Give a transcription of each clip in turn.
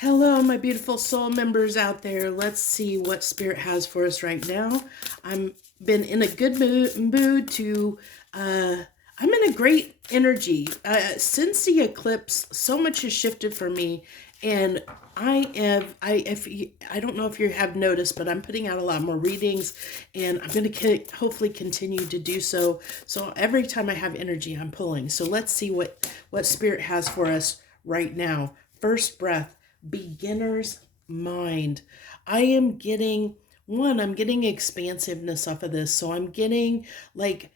Hello, my beautiful soul members out there. Let's see what Spirit has for us right now. I'm been in a good mood to, I'm in a great energy. Since the eclipse, so much has shifted for me. And I don't know if you have noticed, but I'm putting out a lot more readings and I'm going to hopefully continue to do so. So every time I have energy, I'm pulling. So let's see what Spirit has for us right now. First breath. Beginner's mind. I'm getting expansiveness off of this. So I'm getting like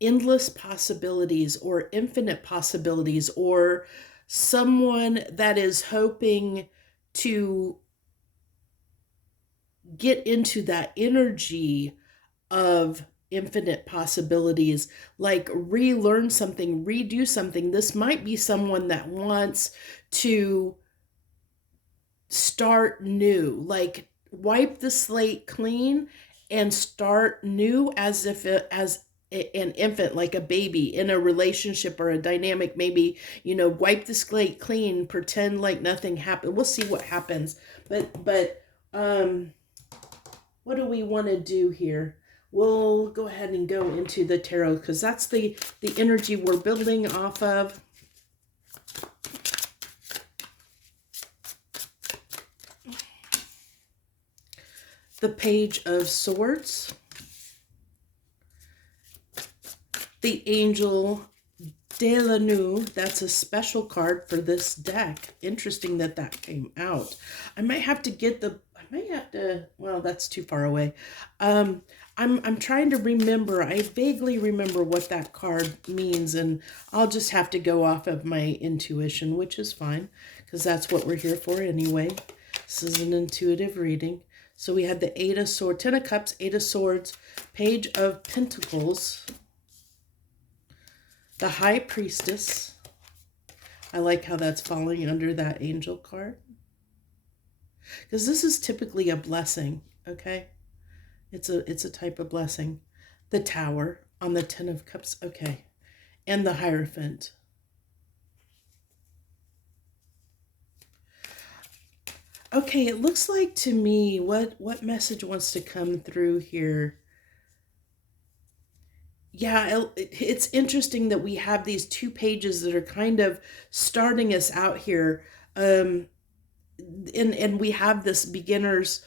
endless possibilities or infinite possibilities, or someone that is hoping to get into that energy of infinite possibilities, like relearn something, redo something. This might be someone that wants to start new, like wipe the slate clean and start new as if as an infant, like a baby in a relationship or a dynamic. Maybe, wipe the slate clean, pretend like nothing happened. We'll see what happens. But what do we want to do here? We'll go ahead and go into the tarot because that's the energy we're building off of. The Page of Swords. The Angel de la Nuit. That's a special card for this deck. Interesting that came out. I might have to, well, that's too far away. I'm trying to remember. I vaguely remember what that card means, and I'll just have to go off of my intuition, which is fine, because that's what we're here for anyway. This is an intuitive reading. So we had the Eight of Swords, Ten of Cups, Eight of Swords, Page of Pentacles, the High Priestess. I like how that's falling under that angel card, because this is typically a blessing, okay? It's a type of blessing. The Tower on the Ten of Cups, okay. And the Hierophant. Okay, it looks like to me what message wants to come through here. Yeah, it's interesting that we have these two pages that are kind of starting us out here. And we have this beginner's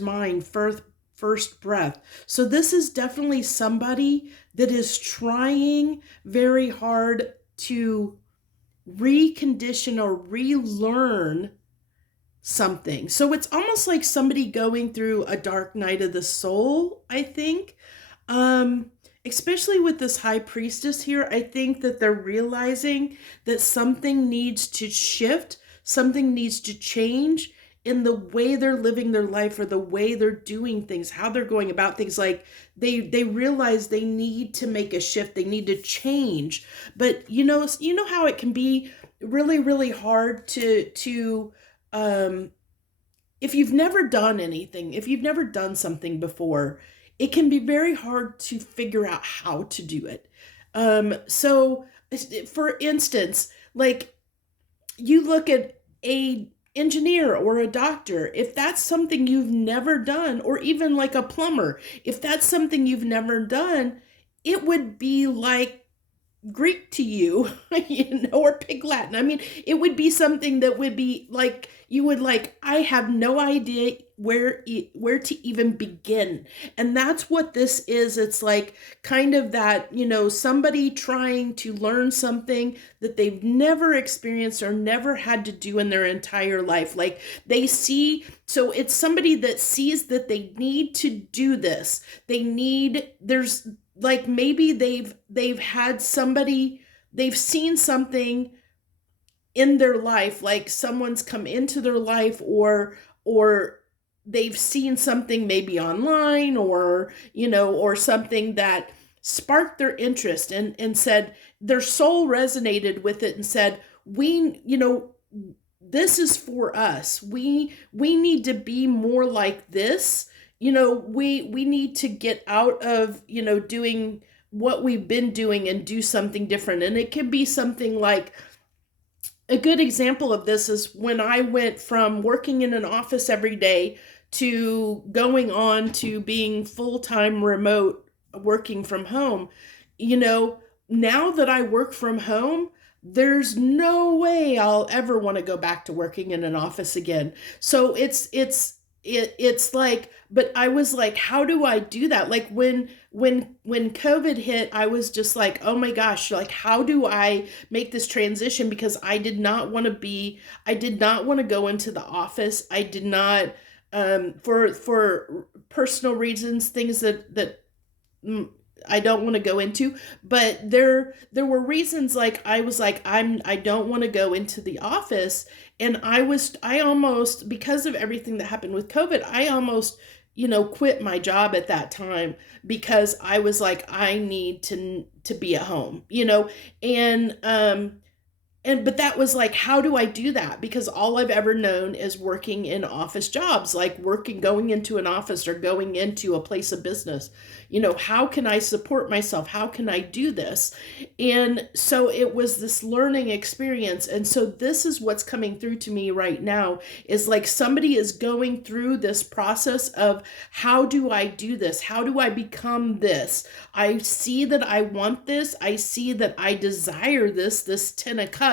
mind, first breath. So this is definitely somebody that is trying very hard to recondition or relearn something. So it's almost like somebody going through a dark night of the soul, I think. Especially with this High Priestess here, I think that they're realizing that something needs to shift, something needs to change in the way they're living their life or the way they're doing things, how they're going about things. Like they realize they need to make a shift, they need to change. But you know how it can be really, really hard to if you've never done anything, if you've never done something before, it can be very hard to figure out how to do it. So for instance, like you look at a engineer or a doctor, if that's something you've never done, or even like a plumber, if that's something you've never done, it would be like Greek to you, or Pig Latin. I mean, it would be something that would be like, you would like, I have no idea where to even begin. And that's what this is. It's like kind of that, somebody trying to learn something that they've never experienced or never had to do in their entire life. Like so it's somebody that sees that they need to do this. There's like maybe they've seen something in their life, like someone's come into their life, or they've seen something maybe online, or something that sparked their interest and said their soul resonated with it and said, this is for us. We need to be more like this. We need to get out of, doing what we've been doing and do something different. And it can be something like A good example of this is when I went from working in an office every day to going on to being full-time remote working from home. You know, now that I work from home, there's no way I'll ever want to go back to working in an office again. So it's like, but I was like, how do I do that? Like when COVID hit, I was just like, oh my gosh, like how do I make this transition? Because I did not want to go into the office. I did not, for personal reasons, things that mm, I don't want to go into, but there were reasons, like I was like, I don't want to go into the office. And I almost, because of everything that happened with COVID, I almost, quit my job at that time, because I was like, I need to be at home, and but that was like, how do I do that? Because all I've ever known is working in office jobs, like going into an office or going into a place of business. How can I support myself? How can I do this? And so it was this learning experience. And so this is what's coming through to me right now, is like somebody is going through this process of, how do I do this? How do I become this? I see that I want this. I see that I desire this 10 of cups.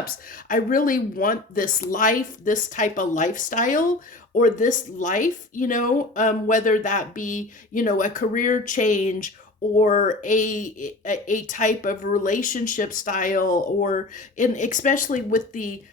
I really want this life, this type of lifestyle, or this life, whether that be, a career change, or a type of relationship style, or in, especially with the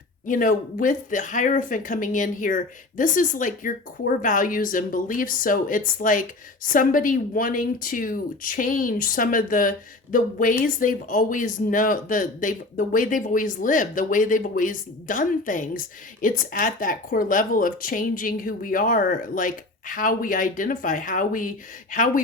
Hierophant coming in here, this is like your core values and beliefs. So it's like somebody wanting to change some of the ways they've always the way they've always lived, the way they've always done things. It's at that core level of changing who we are, like how we identify, how we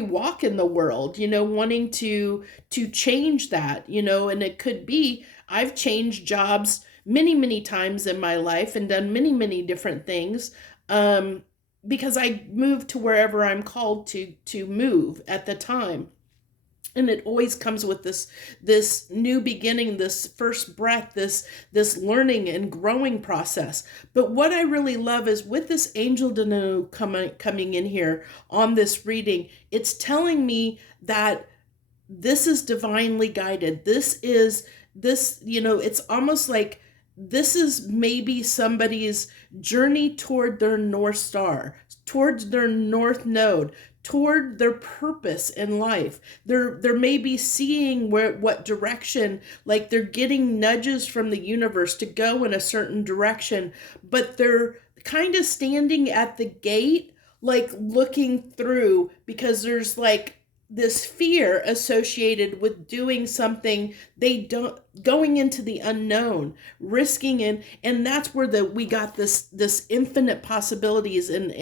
walk in the world, wanting to change that, and it could be, I've changed jobs many, many times in my life and done many, many different things, because I moved to wherever I'm called to move at the time. And it always comes with this new beginning, this first breath, this learning and growing process. But what I really love is, with this angel Danu coming in here on this reading, it's telling me that this is divinely guided. It's almost like this is maybe somebody's journey toward their North Star, towards their North Node, toward their purpose in life. They're maybe seeing what direction, like they're getting nudges from the universe to go in a certain direction, but they're kind of standing at the gate, like looking through, because there's like this fear associated with doing something they don't, going into the unknown, risking, and that's where we got this infinite possibilities and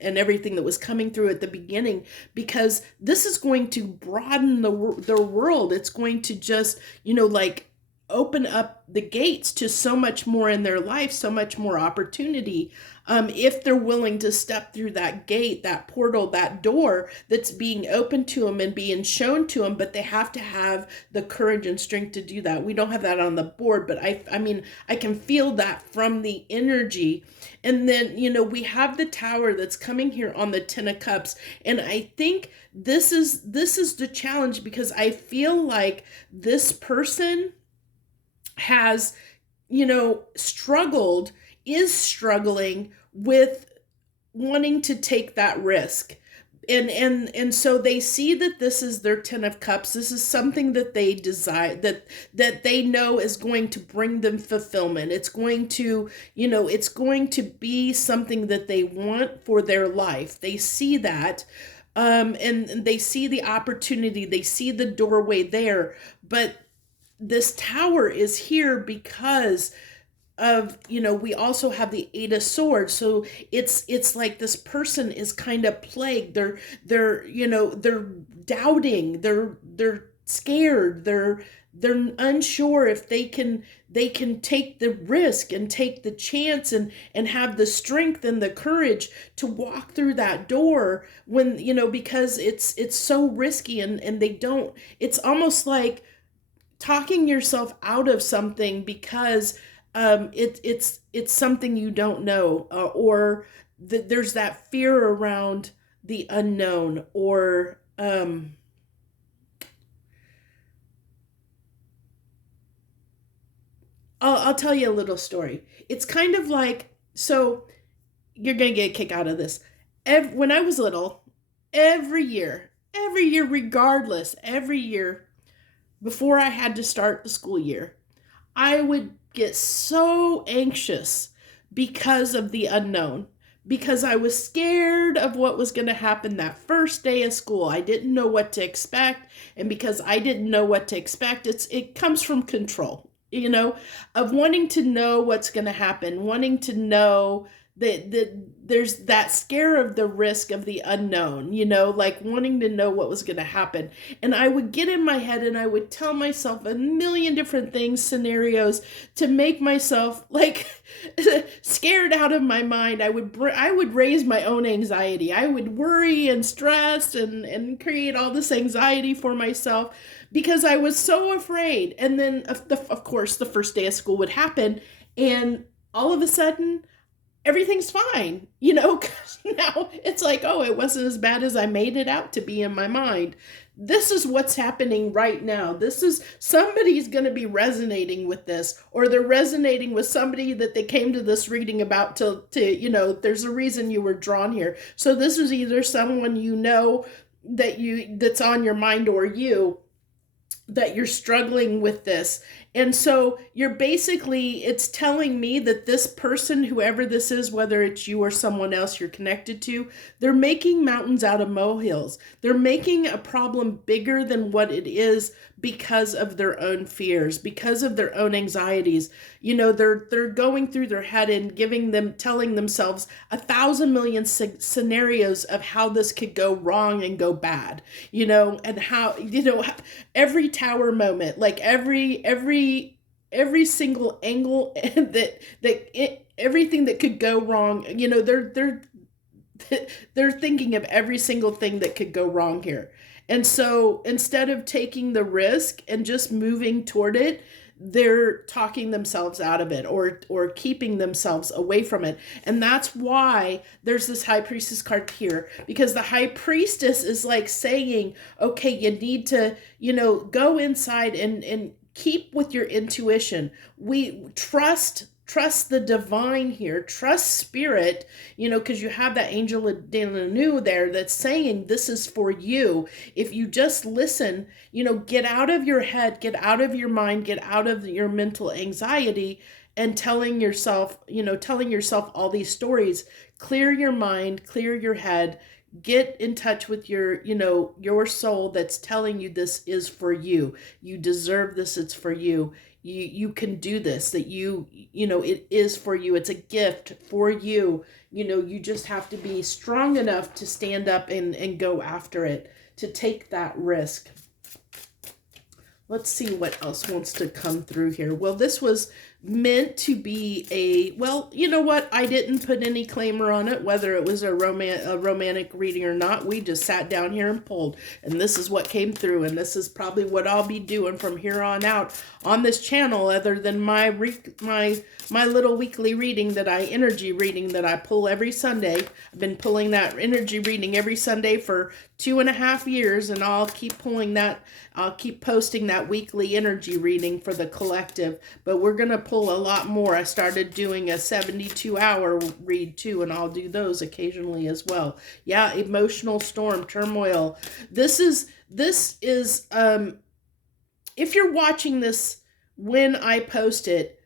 everything that was coming through at the beginning, because this is going to broaden the world. It's going to just, like open up the gates to so much more in their life, so much more opportunity, if they're willing to step through that gate, that portal, that door that's being opened to them and being shown to them. But they have to have the courage and strength to do that. We don't have that on the board, but I mean, I can feel that from the energy. And then, we have the Tower that's coming here on the 10 of Cups. And I think this is the challenge, because I feel like this person has, is struggling with wanting to take that risk. And so they see that this is their 10 of Cups. This is something that they desire, that they know is going to bring them fulfillment. It's going to, it's going to be something that they want for their life. They see that, and they see the opportunity, they see the doorway there. But this Tower is here because of, we also have the 8 of Swords. So it's like this person is kind of plagued. They're doubting, they're scared, they're unsure if they can take the risk and take the chance and have the strength and the courage to walk through that door, when, because it's so risky, and they don't, it's almost like talking yourself out of something because It's something you don't know, or there's that fear around the unknown, or I'll tell you a little story. It's kind of like, so you're gonna get a kick out of this. When I was little, every year, regardless, every year before I had to start the school year, I would get so anxious because of the unknown, because I was scared of what was going to happen that first day of school. I didn't know what to expect, and because I didn't know what to expect, it comes from control, of wanting to know what's going to happen, wanting to know that there's that scare of the risk of the unknown, like wanting to know what was going to happen. And I would get in my head and I would tell myself a million different things, scenarios, to make myself like scared out of my mind. I would raise my own anxiety. I would worry and stress and create all this anxiety for myself because I was so afraid. And then of course the first day of school would happen, and all of a sudden everything's fine, 'cause now it's like, oh, it wasn't as bad as I made it out to be in my mind. This is what's happening right now. This is somebody's going to be resonating with this, or they're resonating with somebody that they came to this reading about there's a reason you were drawn here. So this is either someone that's on your mind, or that you're struggling with this. And so it's telling me that this person, whoever this is, whether it's you or someone else you're connected to, they're making mountains out of molehills. They're making a problem bigger than what it is because of their own fears, because of their own anxieties. They're going through their head and telling themselves 1,000,000,000 scenarios of how this could go wrong and go bad, and how, every tower moment, like every single angle everything that could go wrong, they're thinking of every single thing that could go wrong here. And so instead of taking the risk and just moving toward it, they're talking themselves out of it, or keeping themselves away from it. And that's why there's this high priestess card here, because the high priestess is like saying, okay, you need to, go inside and keep with your intuition. We trust the divine here, trust spirit, because you have that angel de la nu there that's saying this is for you. If you just listen, get out of your head, get out of your mind, get out of your mental anxiety, and telling yourself all these stories. Clear your mind, clear your head, get in touch with your soul that's telling you this is for you. You deserve this, it's for you. You can do this, that it is for you. It's a gift for you. You just have to be strong enough to stand up and go after it, to take that risk. Let's see what else wants to come through here. Well, this was meant to be well, you know what? I didn't put any claimer on it, whether it was a romantic reading or not. We just sat down here and pulled, and this is what came through, and this is probably what I'll be doing from here on out on this channel, other than my little weekly reading energy reading that I pull every Sunday. I've been pulling that energy reading every Sunday for 2.5 years, and I'll keep pulling that. I'll keep posting that weekly energy reading for the collective, but we're going to pull a lot more. I started doing a 72-hour read too, and I'll do those occasionally as well. Yeah, emotional storm, turmoil. This is if you're watching this when I post it,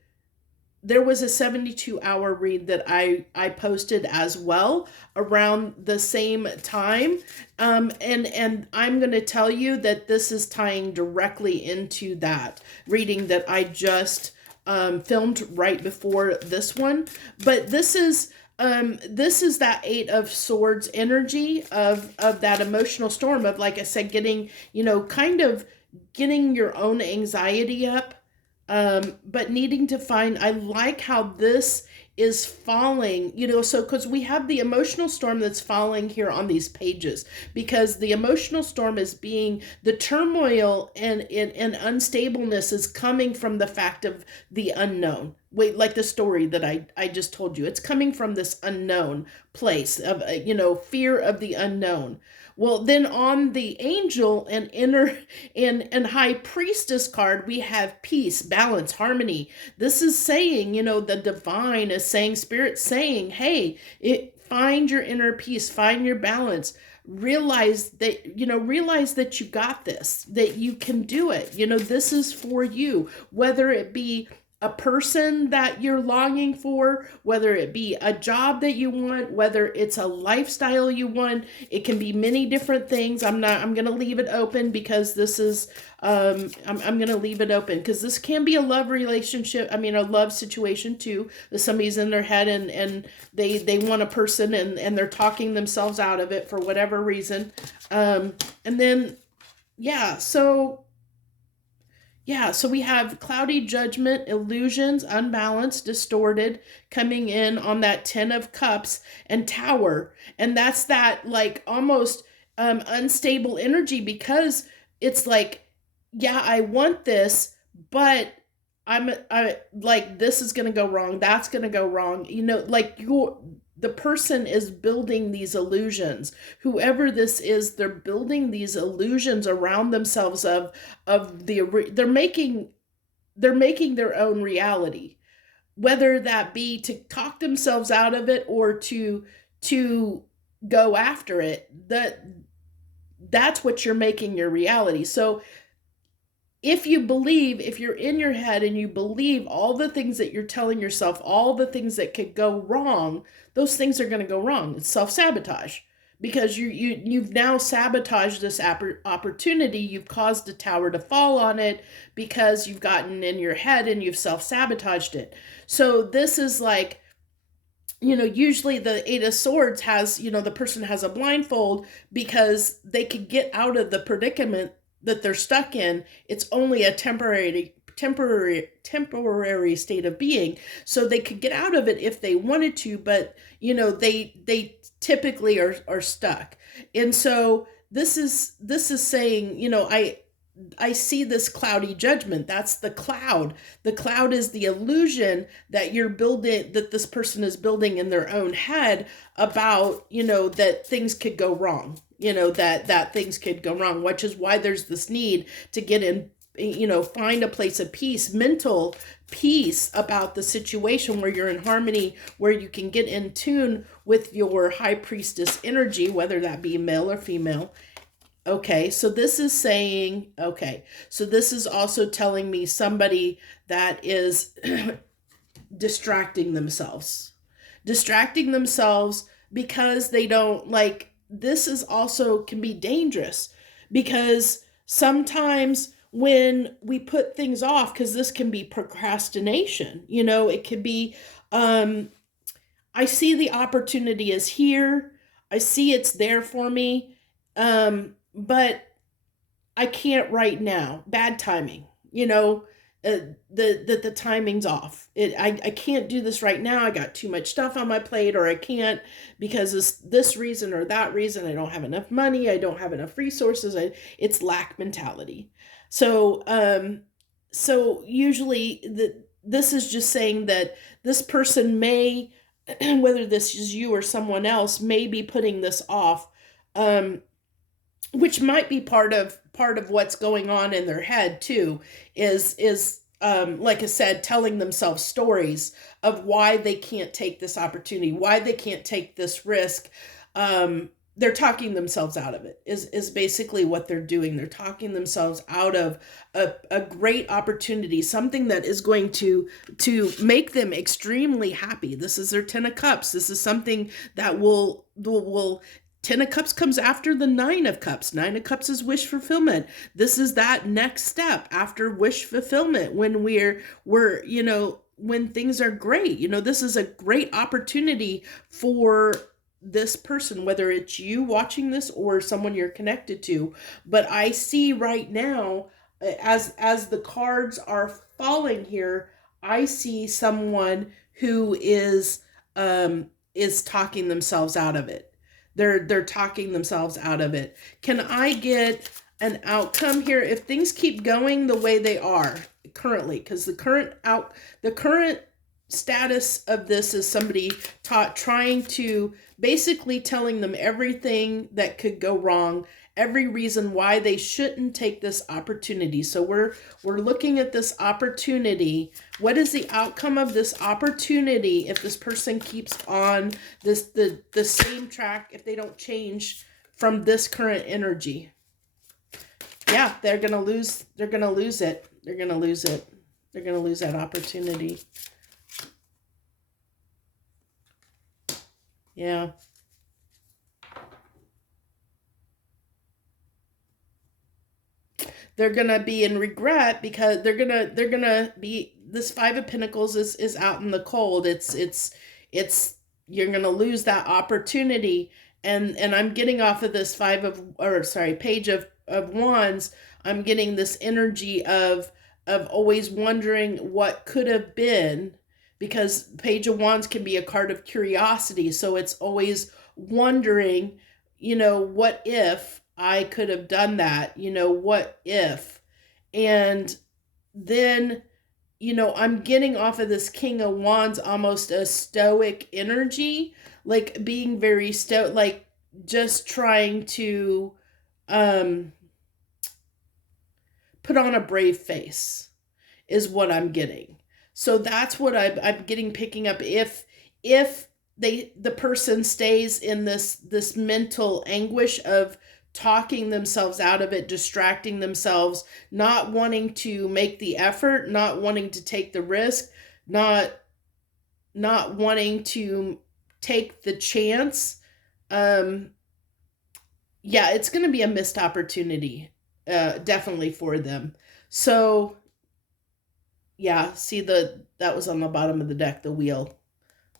there was a 72-hour read that I posted as well around the same time. And I'm going to tell you that this is tying directly into that reading that I just filmed right before this one. But this is that Eight of Swords energy of that emotional storm of, like I said, getting, kind of getting your own anxiety up. But needing to find, I like how this is falling, so because we have the emotional storm that's falling here on these pages, because the emotional storm is being the turmoil and unstableness is coming from the fact of the unknown. Wait, like the story that I just told you, it's coming from this unknown place of, fear of the unknown. Well, then on the angel and inner and high priestess card, we have peace, balance, harmony. This is saying, the divine is saying, spirit saying, hey, find your inner peace, find your balance. Realize that you got this, that you can do it. This is for you, whether it be a person that you're longing for, whether it be a job that you want, whether it's a lifestyle you want. It can be many different things. I'm going to leave it open because this is, I'm going to leave it open because this can be a love relationship. I mean, a love situation too. Somebody's in their head and they want a person and they're talking themselves out of it for whatever reason. And then, so we have cloudy judgment, illusions, unbalanced, distorted, coming in on that 10 of cups and tower. And that's that like almost unstable energy, because it's like, I want this, but I like, this is going to go wrong. That's going to go wrong. Like the person is building these illusions. Whoever this is, they're building these illusions around themselves they're making their own reality, whether that be to talk themselves out of it or to go after it. That's what you're making your reality. So if you're in your head and you believe all the things that you're telling yourself, all the things that could go wrong, those things are going to go wrong. It's self-sabotage, because you've now sabotaged this opportunity. You've caused a tower to fall on it because you've gotten in your head and you've self-sabotaged it. So this is like, usually the Eight of Swords has, the person has a blindfold because they could get out of the predicament that they're stuck in. It's only a temporary state of being, so they could get out of it if they wanted to, but they typically are stuck. And so this is saying, I see this cloudy judgment. That's the cloud. The cloud is the illusion that you're building, that this person is building in their own head about, that things could go wrong, that things could go wrong, which is why there's this need to get in, find a place of peace, mental peace about the situation where you're in harmony, where you can get in tune with your high priestess energy, whether that be male or female. Okay, so this is saying, so this is also telling me somebody that is distracting themselves because they don't like, this is also can be dangerous, because sometimes when we put things off, because this can be procrastination, it could be, I see the opportunity is here. I see it's there for me. But I can't right now. Bad timing, the timing's off. I can't do this right now. I got too much stuff on my plate, or I can't because of this reason or that reason. I don't have enough money. I don't have enough resources. It's lack mentality. So, so usually this is just saying that this person may, whether this is you or someone else, may be putting this off, which might be part of what's going on in their head too, is like I said, telling themselves stories of why they can't take this opportunity, why they can't take this risk. They're talking themselves out of it, is basically what they're doing. They're talking themselves out of a great opportunity, something that is going to make them extremely happy. This is their 10 of Cups. This is something that will 10 of Cups comes after the 9 of Cups. 9 of Cups is wish fulfillment. This is that next step after wish fulfillment, when we're when things are great. This is a great opportunity for this person, whether it's you watching this or someone you're connected to. But I see right now, as the cards are falling here, I see someone who is talking themselves out of it. They're talking themselves out of it. Can I get an outcome here if things keep going the way they are currently? Because the current status of this is somebody trying to basically telling them everything that could go wrong, every reason why they shouldn't take this opportunity. So we're looking at this opportunity. What is the outcome of this opportunity if this person keeps on the same track, if they don't change from this current energy? Yeah, they're going to lose it. They're going to lose it. They're going to lose that opportunity. Yeah. They're going to be in regret because they're going to be, this Five of Pentacles is out in the cold. It's you're going to lose that opportunity. And I'm getting off of this Page of Wands. I'm getting this energy of always wondering what could have been, because Page of Wands can be a card of curiosity. So it's always wondering, what if I could have done that? What if? And then, I'm getting off of this King of Wands almost a stoic energy, like being very stoic, like just trying to put on a brave face is what I'm getting. So that's what I'm getting, picking up. If the person stays in this mental anguish of talking themselves out of it, distracting themselves, not wanting to make the effort, not wanting to take the risk, not wanting to take the chance, yeah, it's going to be a missed opportunity, definitely for them. So yeah, see that was on the bottom of the deck, the Wheel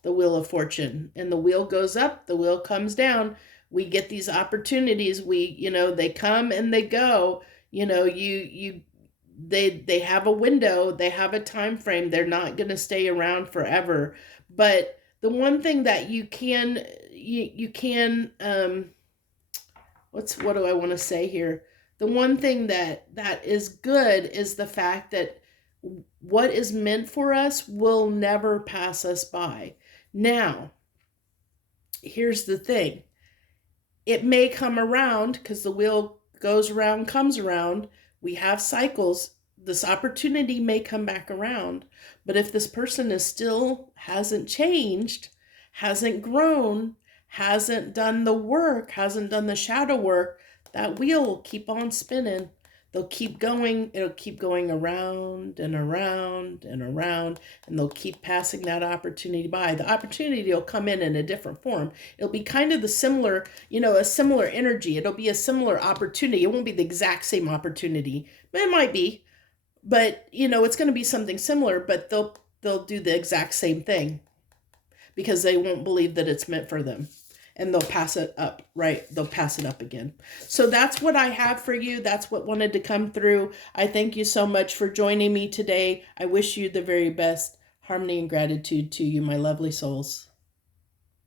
of Fortune, and the wheel goes up, the wheel comes down. We get these opportunities. They come and they go. They have a window, they have a time frame. They're not going to stay around forever. But the one thing that you can what do I want to say here? The one thing that is good is the fact that what is meant for us will never pass us by. Now, here's the thing. It may come around, because the wheel goes around, comes around. We have cycles. This opportunity may come back around. But if this person hasn't changed, hasn't grown, hasn't done the work, hasn't done the shadow work, that wheel will keep on spinning. They'll keep going. It'll keep going around and around and around, and they'll keep passing that opportunity by. The opportunity will come in a different form. It'll be kind of a similar energy. It'll be a similar opportunity. It won't be the exact same opportunity. It might be, but it's going to be something similar, but they'll do the exact same thing because they won't believe that it's meant for them. And they'll pass it up, right? They'll pass it up again. So that's what I have for you. That's what wanted to come through. I thank you so much for joining me today. I wish you the very best. Harmony and gratitude to you, my lovely souls.